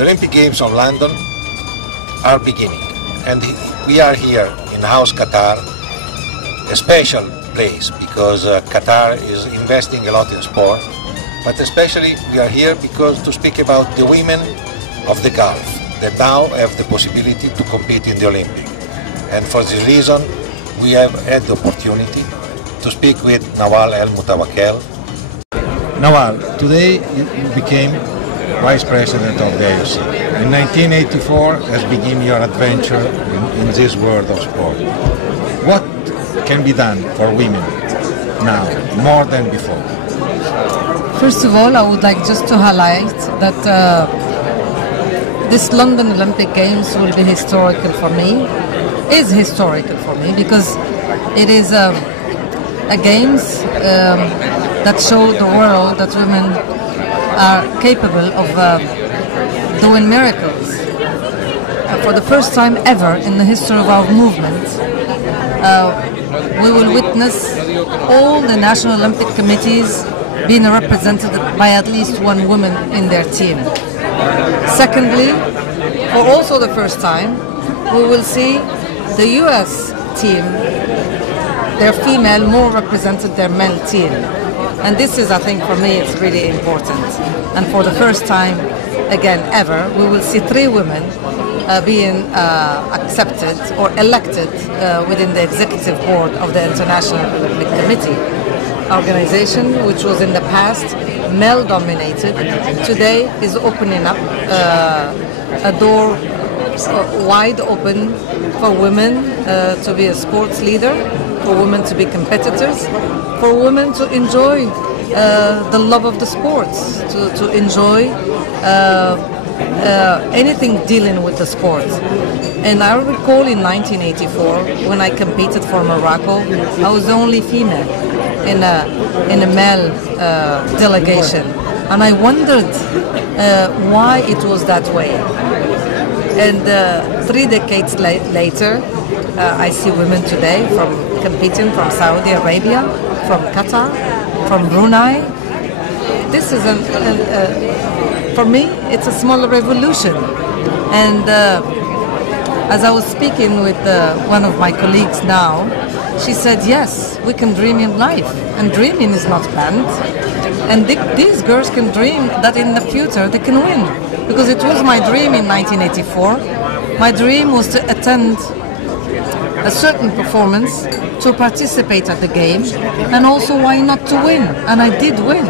The Olympic Games of London are beginning, and we are here in House Qatar, a special place because Qatar is investing a lot in sport, but especially we are here because to speak about the women of the Gulf that now have the possibility to compete in the Olympic. And for this reason, we have had the opportunity to speak with Nawal El Moutawakel. Nawal, today you became Vice-President of the IOC. In 1984 has begun your adventure in this world of sport. What can be done for women now, more than before? First of all, I would like just to highlight that this London Olympic Games will be historical for me, because it is a Games that show the world that women are capable of doing miracles. For the first time ever in the history of our movement, we will witness all the National Olympic Committees being represented by at least one woman in their team. Secondly, for also the first time, we will see the US team, their female, more represented their male team. And this is, I think, for me, it's really important. And for the first time, again, ever, we will see 3 women being accepted or elected within the executive board of the International Olympic Committee organization, which was in the past male-dominated. Today is opening up a door wide open for women to be a sports leader, for women to be competitors, for women to enjoy the love of the sports, to enjoy anything dealing with the sport. And I recall in 1984, when I competed for Morocco, I was the only female in a male delegation. And I wondered why it was that way. And 3 decades later, I see women today competing from Saudi Arabia, from Qatar, from Brunei. This is, for me, it's a small revolution. And as I was speaking with one of my colleagues now, she said, yes, we can dream in life, and dreaming is not banned. And these girls can dream that in the future they can win. Because it was my dream in 1984. My dream was to attend a certain performance, to participate at the game, and also why not to win. And I did win.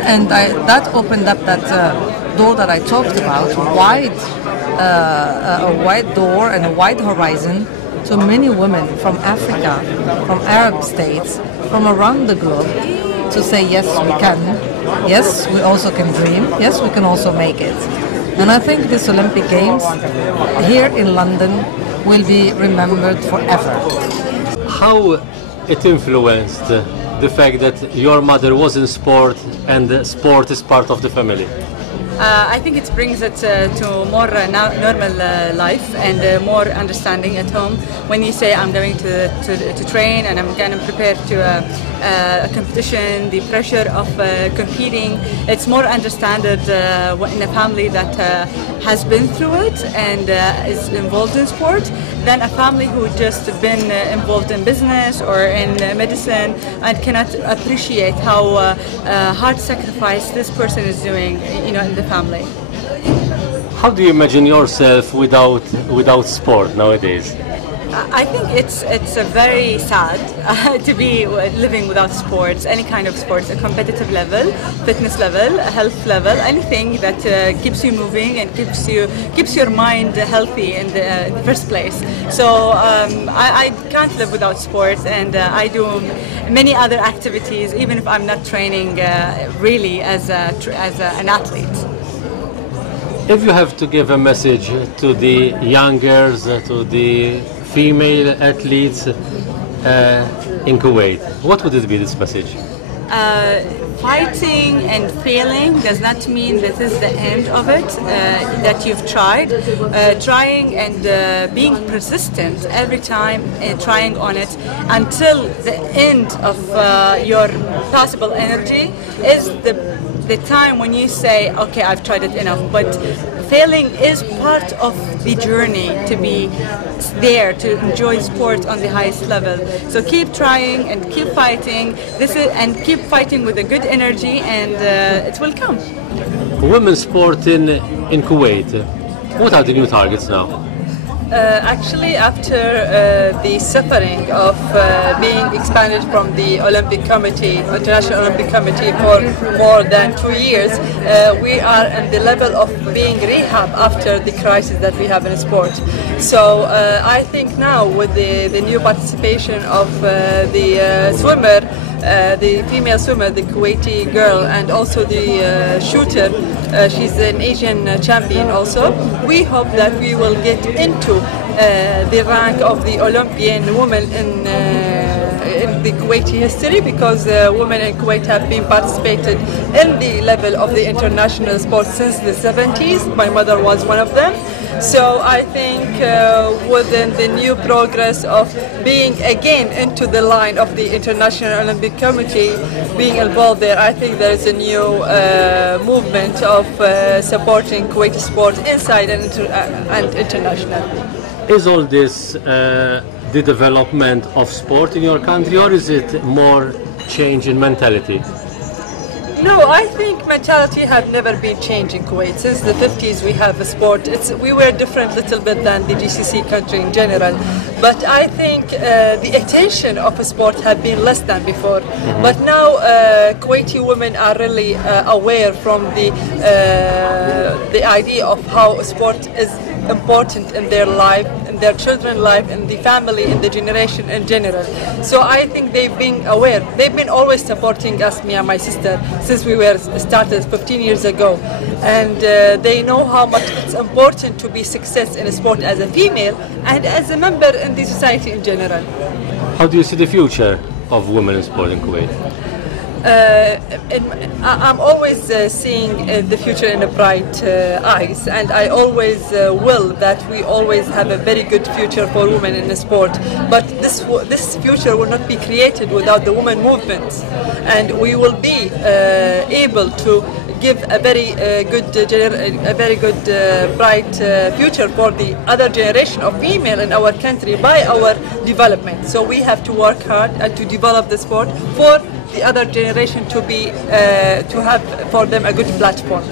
And that opened up that door that I talked about, a wide door and a wide horizon to many women from Africa, from Arab states, from around the globe, to say, yes, we can. Yes, we also can dream. Yes, we can also make it. And I think this Olympic Games here in London will be remembered forever. How it influenced the fact that your mother was in sport and sport is part of the family? I think it brings it to more normal life and more understanding at home. When you say I'm going to train and I'm going to prepare to a competition, the pressure of competing, it's more understood in a family that has been through it and is involved in sport than a family who just been involved in business or in medicine and cannot appreciate how hard sacrifice this person is doing, in the family. How do you imagine yourself without sport nowadays? I think it's very sad to be living without sports, any kind of sports, a competitive level, fitness level, health level, anything that keeps you moving and keeps your mind healthy in the first place. So I can't live without sports, and I do many other activities, even if I'm not training really as an athlete. If you have to give a message to the young girls, to the female athletes in Kuwait, what would it be, this message? Fighting and failing does not mean that this is the end of it, that you've tried. Trying and being persistent every time, trying on it until the end of your possible energy is the the time when you say, okay, I've tried it enough. But failing is part of the journey to be there, to enjoy sport on the highest level. So keep trying and keep fighting. And keep fighting with a good energy, and it will come. Women's sport in Kuwait. What are the new targets now? Actually, after the suffering of being expanded from the Olympic Committee, International Olympic Committee, for more than 2 years, we are at the level of being rehab after the crisis that we have in sport. So I think now with the new participation of the swimmer, the female swimmer, the Kuwaiti girl, and also the shooter, she's an Asian champion also. We hope that we will get into the rank of the Olympian women in the Kuwaiti history, because women in Kuwait have been participated in the level of the international sport since the 70s. My mother was one of them. So I think within the new progress of being again into the line of the International Olympic Committee, being involved there, I think there is a new movement of supporting Kuwaiti sport inside and international. Is all this the development of sport in your country, or is it more change in mentality? No, I think mentality had never been changed in Kuwait. Since the 50s we have a sport. We were different little bit than the GCC country in general. But I think the attention of a sport had been less than before. But now Kuwaiti women are really aware from the idea of how sport is important in their life, in their children's life, in the family, in the generation in general. So I think they've been aware. They've been always supporting us, me and my sister, since we were started 15 years ago. And they know how much it's important to be success in a sport as a female and as a member in the society in general. How do you see the future of women in sport in Kuwait? I'm always seeing the future in a bright eyes, and I always will that we always have a very good future for women in the sport. But this future will not be created without the women movement, and we will be able to give a very good, bright future for the other generation of female in our country by our development. So we have to work hard and to develop the sport for the other generation to be to have for them a good platform.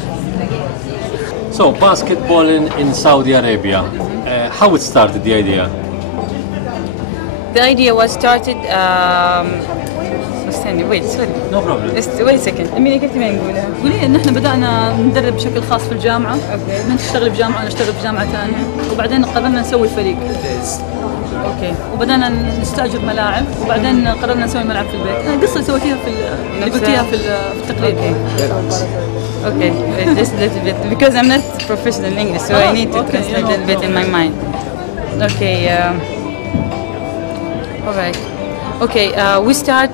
So basketball in Saudi Arabia, how it started, the idea? The idea was started. Wait, sorry. No problem. Wait a second. مين كنت ما نقولها؟ قولي ان احنا بدانا ندرب بشكل خاص في الجامعه. من تشتغل بجامعه ونشتغل بجامعه ثانيه، وبعدين قررنا نسوي فريق. اوكي، وبدانا نستاجر ملاعب، وبعدين قررنا نسوي ملعب في البيت. قصه سويتيها اللي قلتيها في التقرير. Okay, just a little bit because I'm not professional in English, so I need to translate a little bit in my mind. Okay. All right. Okay, we start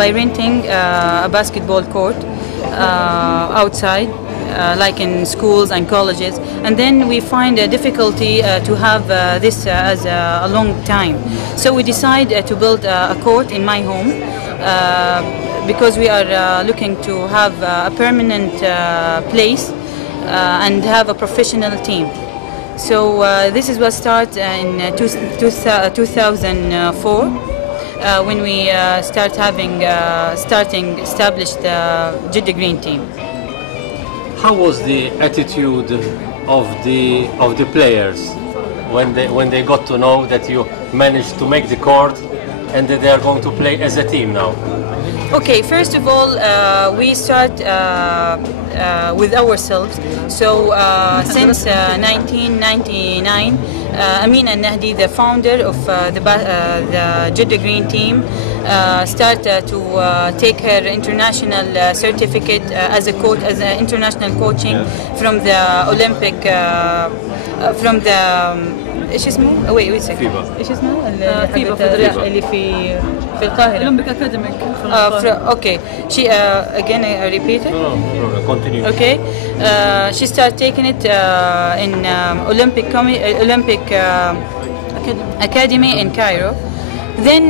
by renting a basketball court outside, like in schools and colleges, and then we find a difficulty to have this as a long time. So we decide to build a court in my home because we are looking to have a permanent place and have a professional team. So this is what started in 2004. When we established the Jeddah Green team. How was the attitude of the players when they got to know that you managed to make the court and that they are going to play as a team now? Okay, first of all, we start with ourselves. So since 1999, Amin and Nahdi, the founder of the Jeddah Green team, started to take her international certificate as an international coaching from the Olympic, from the ايش اسمه؟ wait second. ايش اسمه؟ فيبا اللي في القاهرة. Olympic Academic. Okay. She again I repeat it. No, continue. Okay. She started taking it in Olympic Academy in Cairo. Then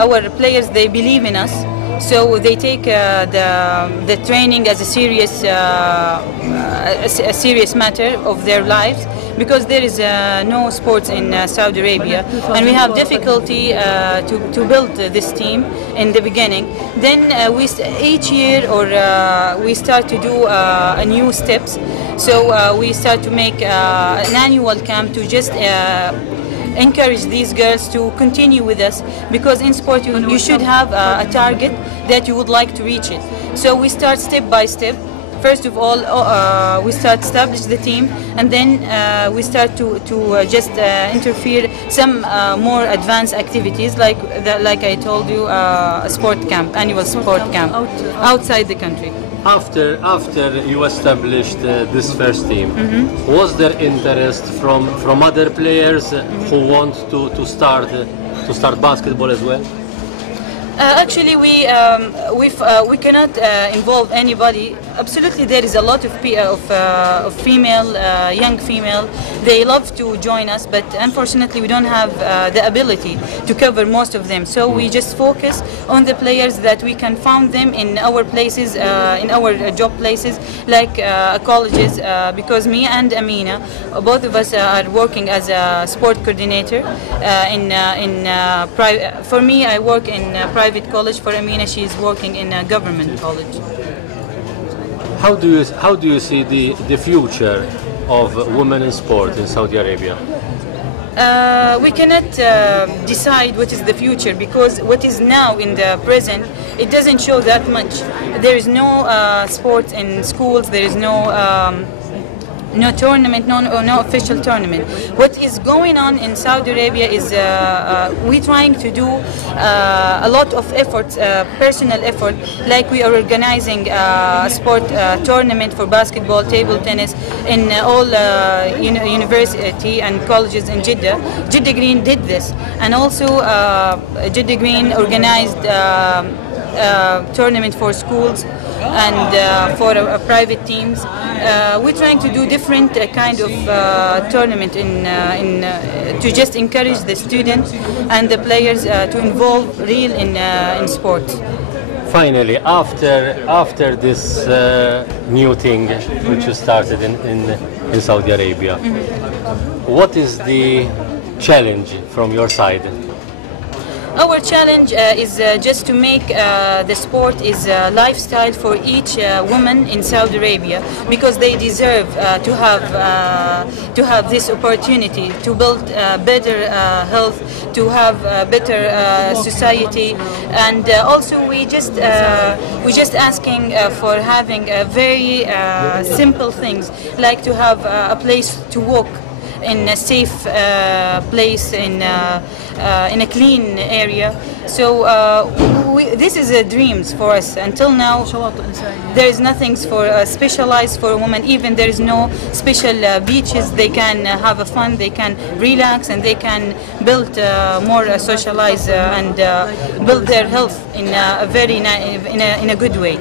our players, they believe in us, So they take the training as a serious matter of their lives, because there is no sports in Saudi Arabia, and we have difficulty to build this team in the beginning. Then each year we start to do new steps. So we start to make an annual camp to just encourage these girls to continue with us, because in sport you should have a target that you would like to reach it. So we start step by step. First of all, we start establish the team, and then we start to just interfere some more advanced activities, like I told you, a sport camp, annual sport camp outside the country. After you established this first team, was there interest from other players who want to start basketball as well? Actually, we cannot involve anybody. Absolutely, there is a lot of female, young female. They love to join us, but unfortunately, we don't have the ability to cover most of them. So we just focus on the players that we can find them in our places, in our job places, like colleges. Because me and Amina, both of us are working as a sport coordinator for me, I work in private college. For Amina, she is working in a government college. How do you see the future of women in sport in Saudi Arabia? We cannot decide what is the future, because what is now in the present, it doesn't show that much. There is no sports in schools. There is no tournament, no official tournament. What is going on in Saudi Arabia is we're trying to do a lot of efforts, personal effort, like we are organizing a sport tournament for basketball, table tennis in all university and colleges in Jeddah. Jeddah Green did this, and also Jeddah Green organized tournament for schools and for private teams. We're trying to do different kind of tournament to just encourage the students and the players to involve real in sport. Finally, after this new thing which you started in Saudi Arabia, what is the challenge from your side? Our challenge is just to make the sport is a lifestyle for each woman in Saudi Arabia, because they deserve to have this opportunity to build better health, to have better society, and also we just asking for having very simple things, like to have a place to walk in a safe place, in a clean area. So this is dreams for us. Until now, there is nothing specialized for women. Even there is no special beaches. They can have a fun, they can relax, and they can build more socialize and build their health in a very in a good way.